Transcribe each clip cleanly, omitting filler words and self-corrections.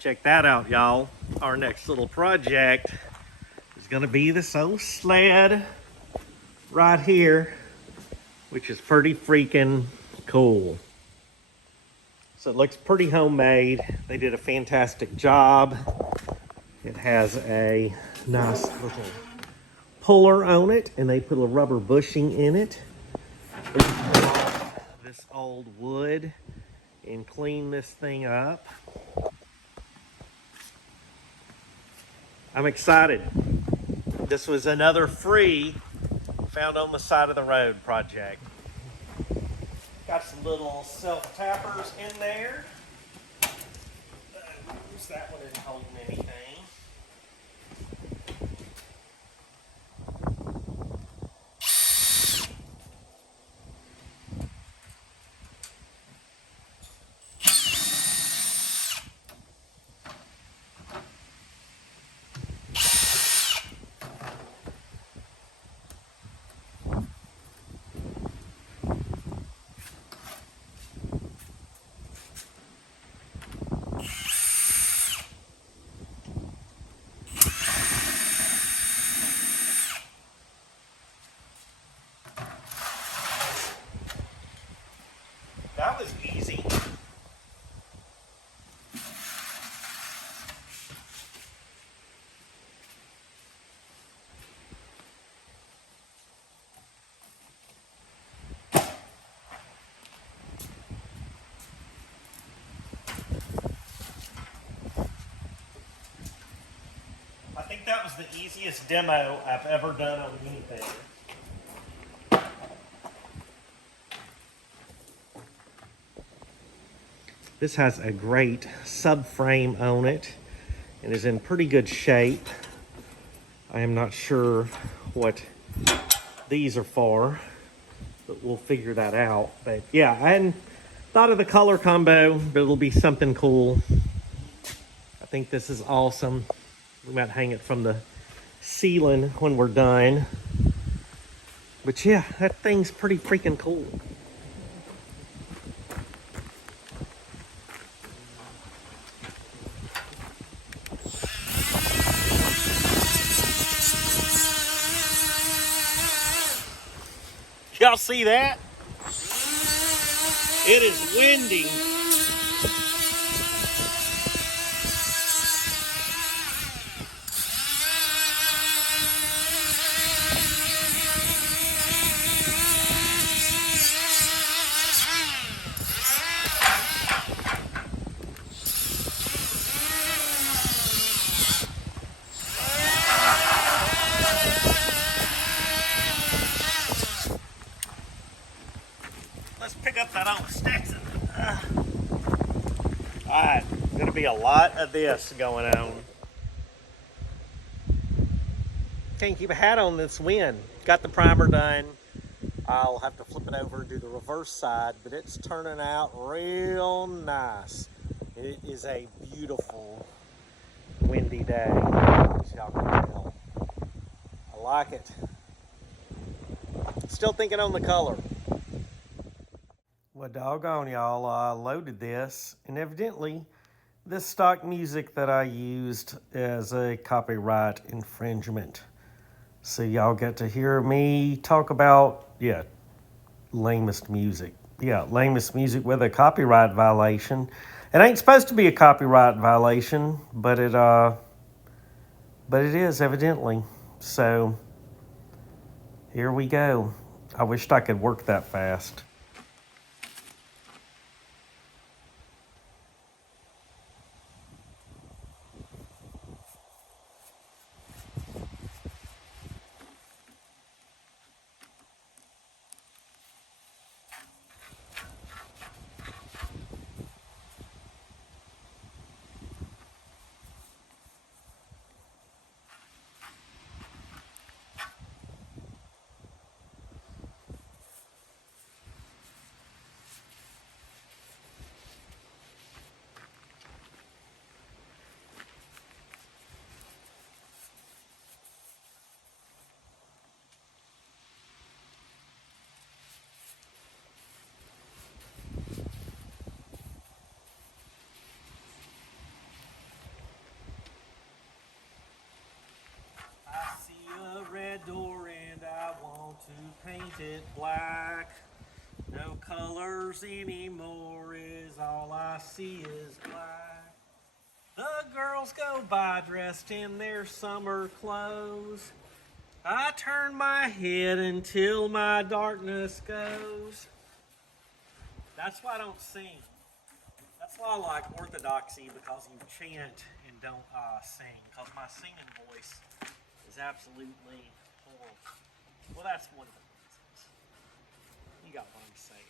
Check that out, y'all. Our next little project is gonna be this old sled right here, which is pretty freaking cool. So it looks pretty homemade. They did a fantastic job. It has a nice little puller on it, and they put a rubber bushing in it. We can pull off this old wood and clean this thing up. I'm excited. This was another free found on the side of the road project. Got some little self-tappers in there. That one isn't holding anything. That was easy. I think that was the easiest demo I've ever done on anything. This has a great subframe on it and is in pretty good shape. I am not sure what these are for, but we'll figure that out. But yeah, I hadn't thought of the color combo, but it'll be something cool. I think this is awesome. We might hang it from the ceiling when we're done. But yeah, that thing's pretty freaking cool. Y'all see that? It is windy. Let's pick up that old Stetson. Alright, gonna be a lot of this going on. Can't keep a hat on this wind. Got the primer done. I'll have to flip it over and do the reverse side, but it's turning out real nice. It is a beautiful windy day, as y'all can tell. I like it. Still thinking on the color. Well, doggone y'all, loaded this, and evidently this stock music that I used is a copyright infringement. So y'all get to hear me talk about, lamest music. Yeah, lamest music with a copyright violation. It ain't supposed to be a copyright violation, but it is evidently. So here we go. I wished I could work that fast. black. No colors anymore, is all I see is black. The girls go by dressed in their summer clothes. I turn my head until my darkness goes. That's why I don't sing. That's why I like orthodoxy, because you chant and don't sing. Because my singing voice is absolutely horrible. Well, that's one of the reasons. You got what I'm saying.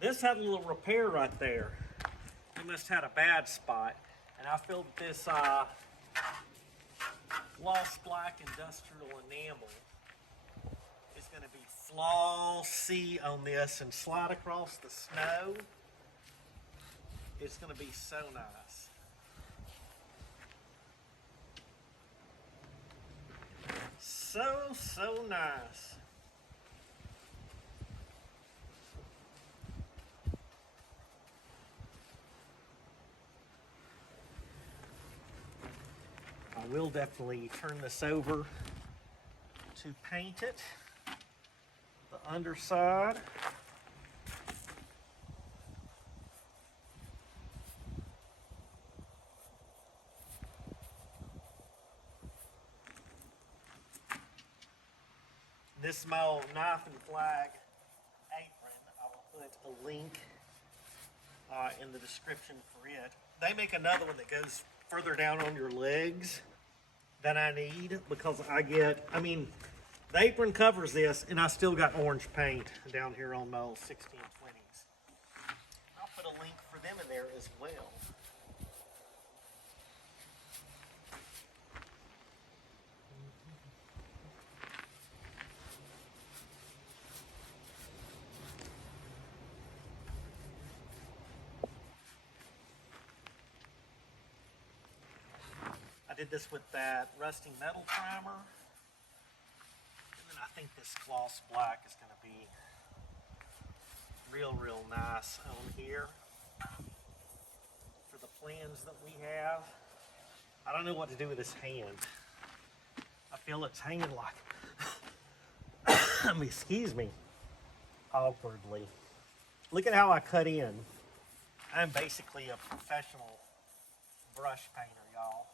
This had a little repair right there. It must have had a bad spot. And I filled this gloss black industrial enamel. It's going to be flossy on this and slide across the snow. It's going to be so nice. So nice. I will definitely turn this over to paint it. The underside. This is my old knife and flag apron. I will put a link in the description for it. They make another one that goes further down on your legs than I need, because the apron covers this and I still got orange paint down here on my old 1620s. I'll put a link for them in there as well. I did this with that rusting metal primer. And then I think this gloss black is going to be real nice on here for the plans that we have. I don't know what to do with this hand. I feel it's hanging like, excuse me, awkwardly. Look at how I cut in. I'm basically a professional brush painter, y'all.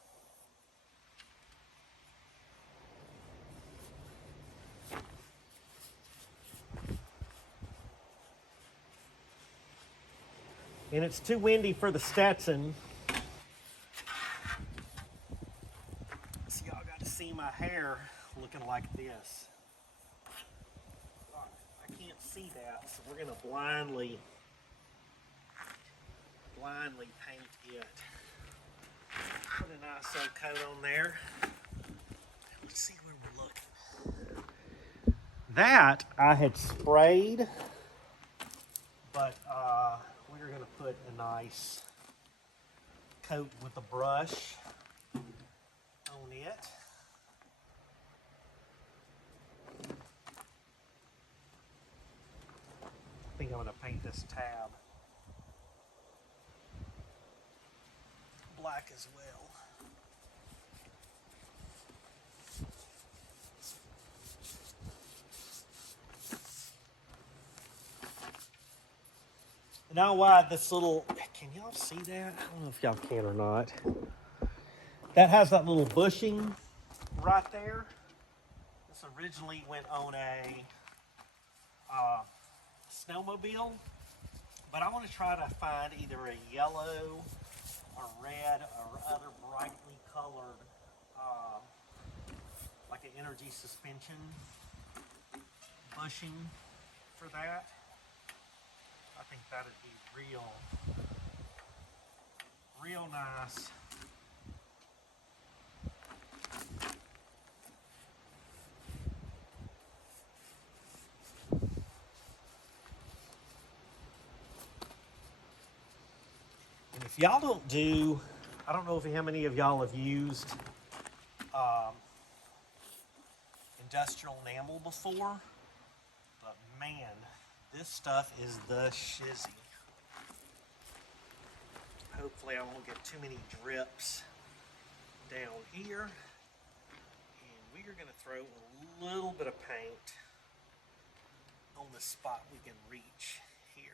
And it's too windy for the Stetson. So y'all got to see my hair looking like this. I can't see that, so we're gonna blindly paint it. Put a nice old coat on there. Let's see where we're looking. That I had sprayed, but we're gonna put a nice coat with a brush on it. I think I'm gonna paint this tab black as well. Now why this little, can y'all see that? I don't know if y'all can or not. That has that little bushing right there. This originally went on a snowmobile, but I want to try to find either a yellow or red or other brightly colored, like an energy suspension bushing for that. I think that'd be real nice. And if y'all don't do, I don't know how many of y'all have used industrial enamel before, but man, this stuff is the shizzy. Hopefully I won't get too many drips down here. And we are going to throw a little bit of paint on the spot we can reach here.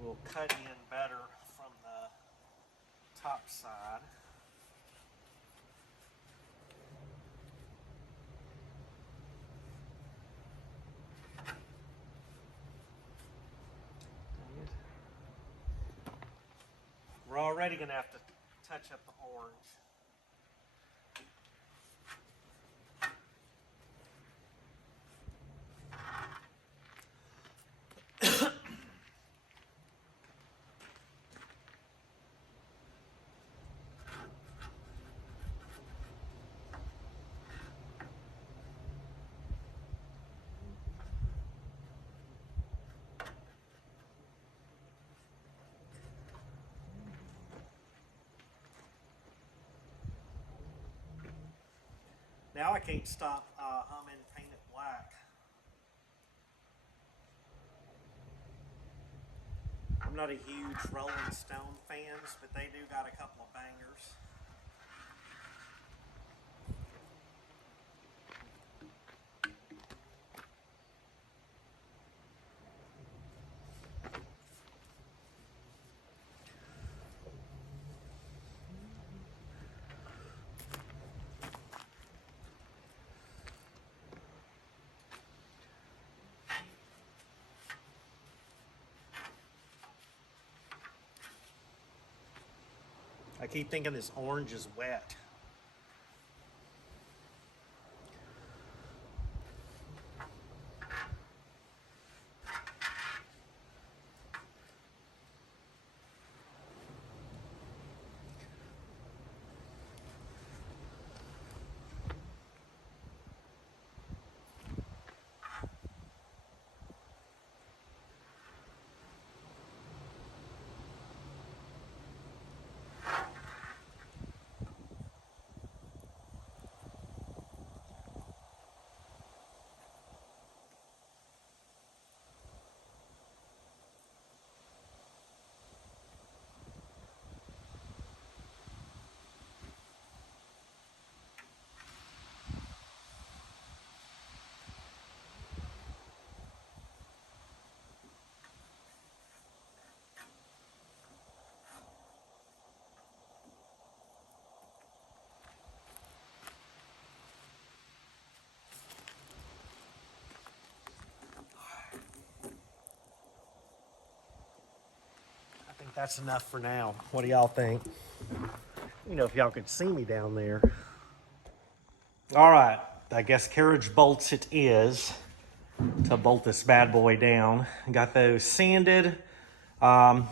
We'll cut in better from the top side. We're already going to have to touch up the orange. Now I can't stop humming Paint It Black. I'm not a huge Rolling Stone fans, but they do got a couple of bangers. I keep thinking this orange is wet. I think that's enough for now. What do y'all think? You know, if y'all could see me down there. All right, I guess carriage bolts it is to bolt this bad boy down. Got those sanded. I'm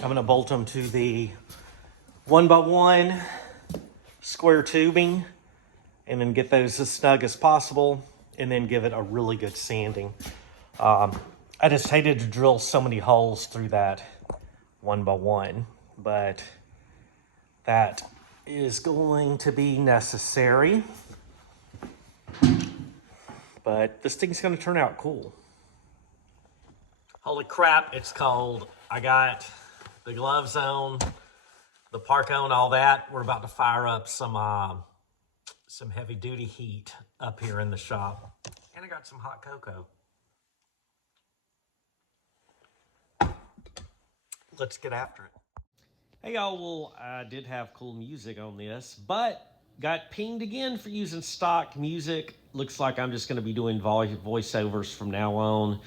gonna bolt them to the 1x1 square tubing and then get those as snug as possible and then give it a really good sanding. I just hated to drill so many holes through that 1x1, but that is going to be necessary. But this thing's gonna turn out cool. Holy crap, it's cold. I got the gloves on, the parka on, all that. We're about to fire up some heavy duty heat up here in the shop. And I got some hot cocoa. Let's get after it. Hey y'all, well, I did have cool music on this, but got pinged again for using stock music. Looks like I'm just gonna be doing voiceovers from now on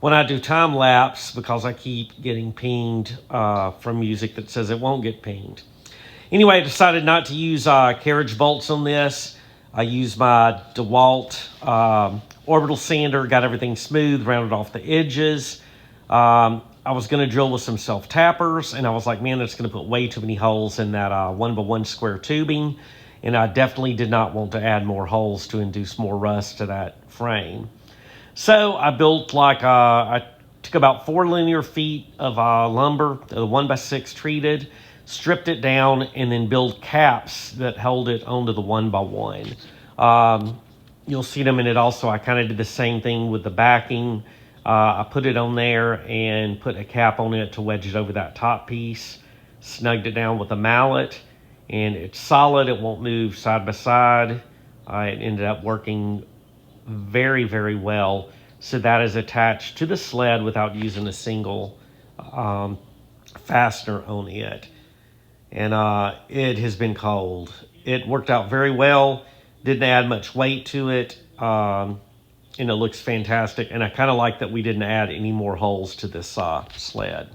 when I do time lapse because I keep getting pinged from music that says it won't get pinged. Anyway, I decided not to use carriage bolts on this. I used my DeWalt orbital sander, got everything smooth, rounded off the edges. I was going to drill with some self-tappers, and I was like, man, that's going to put way too many holes in that 1x1 square tubing, and I definitely did not want to add more holes to induce more rust to that frame. So I built I took about 4 linear feet of lumber, the 1x6 treated, stripped it down, and then built caps that held it onto the 1x1. You'll see them in it also. I kind of did the same thing with the backing. I put it on there and put a cap on it to wedge it over that top piece, snugged it down with a mallet, and it's solid. It won't move side by side. It ended up working very, very well. So that is attached to the sled without using a single fastener on it. And it has been cold. It worked out very well. Didn't add much weight to it. And it looks fantastic. And I kind of like that we didn't add any more holes to this sled.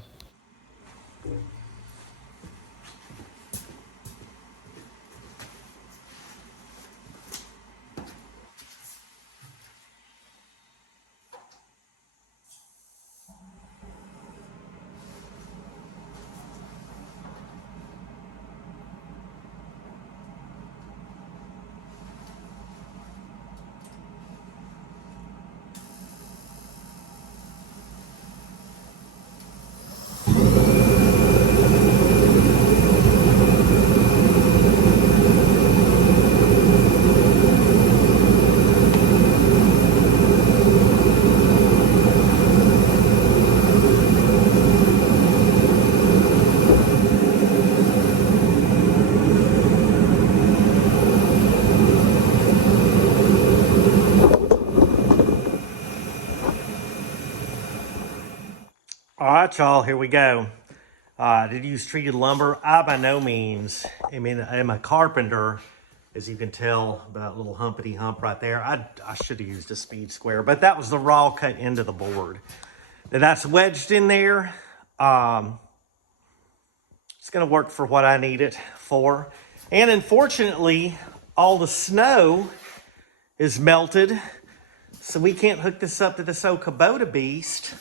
All right, y'all, here we go. Did use treated lumber? I by no means. I mean, I'm a carpenter, as you can tell by that little humpity hump right there. I should have used a speed square, but that was the raw cut into the board. Now that's wedged in there. It's gonna work for what I need it for. And unfortunately, all the snow is melted, so we can't hook this up to this old Kubota beast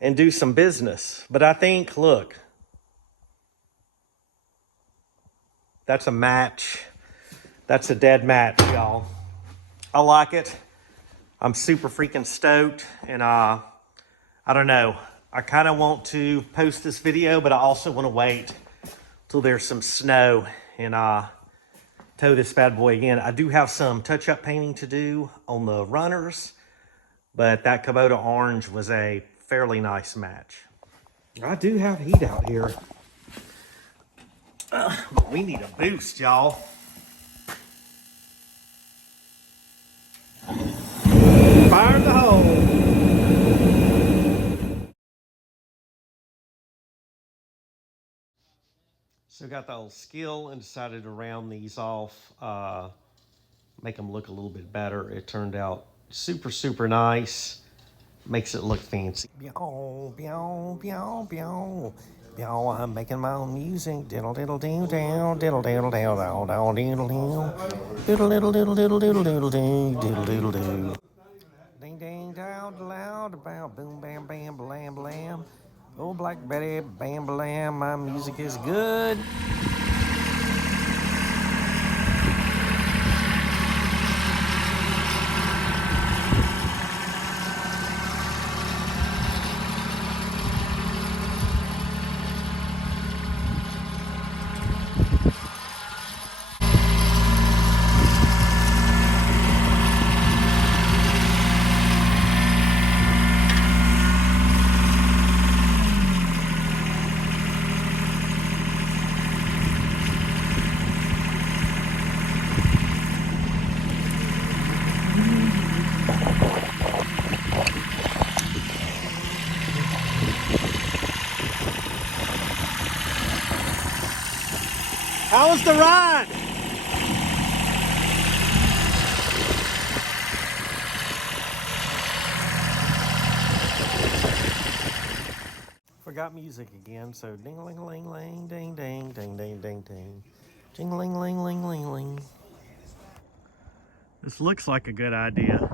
and do some business. But I think, look, that's a match. That's a dead match, y'all. I like it. I'm super freaking stoked. And I don't know. I kind of want to post this video, but I also want to wait till there's some snow and tow this bad boy again. I do have some touch-up painting to do on the runners, but that Kubota orange was a fairly nice match. I do have heat out here. But we need a boost, y'all. Fire in the hole. So got the old skill and decided to round these off, make them look a little bit better. It turned out super, super nice. Makes it look fancy. Pew, pew, pew, pew. Pew, I'm making my own music. Diddle diddle doo down, diddle diddle down, down, down, diddle down. Diddle diddle diddle diddle diddle diddle doo, diddle diddle doo. Ding ding down loud about boom bam bam blam blam. Oh Black Betty, bam blam, my music is good. How was the ride? Forgot music again, so ding-a-ling-ling-ling, ding-ding, ding-ding-ding-ding. Jing-a-ling-ling-ling-ling-ling. This looks like a good idea.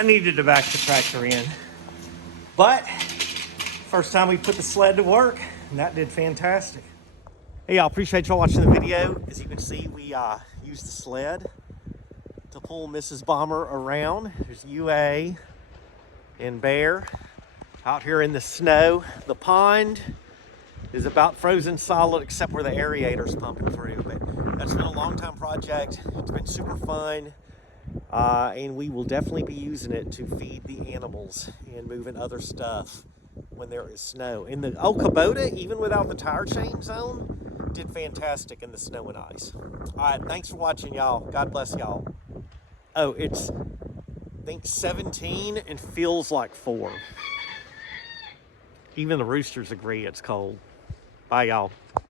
I needed to back the tractor in. But first time we put the sled to work, and that did fantastic. Hey, y'all, appreciate y'all watching the video. As you can see, we used the sled to pull Mrs. Bomber around. There's UA and Bear out here in the snow. The pond is about frozen solid except where the aerator's pumping through. But that's been a long time project. It's been super fun. And we will definitely be using it to feed the animals and moving other stuff when there is snow. And the Kubota, even without the tire change zone, did fantastic in the snow and ice. All right, thanks for watching, y'all. God bless y'all. Oh, it's, I think, 17 and feels like 4. Even the roosters agree it's cold. Bye, y'all.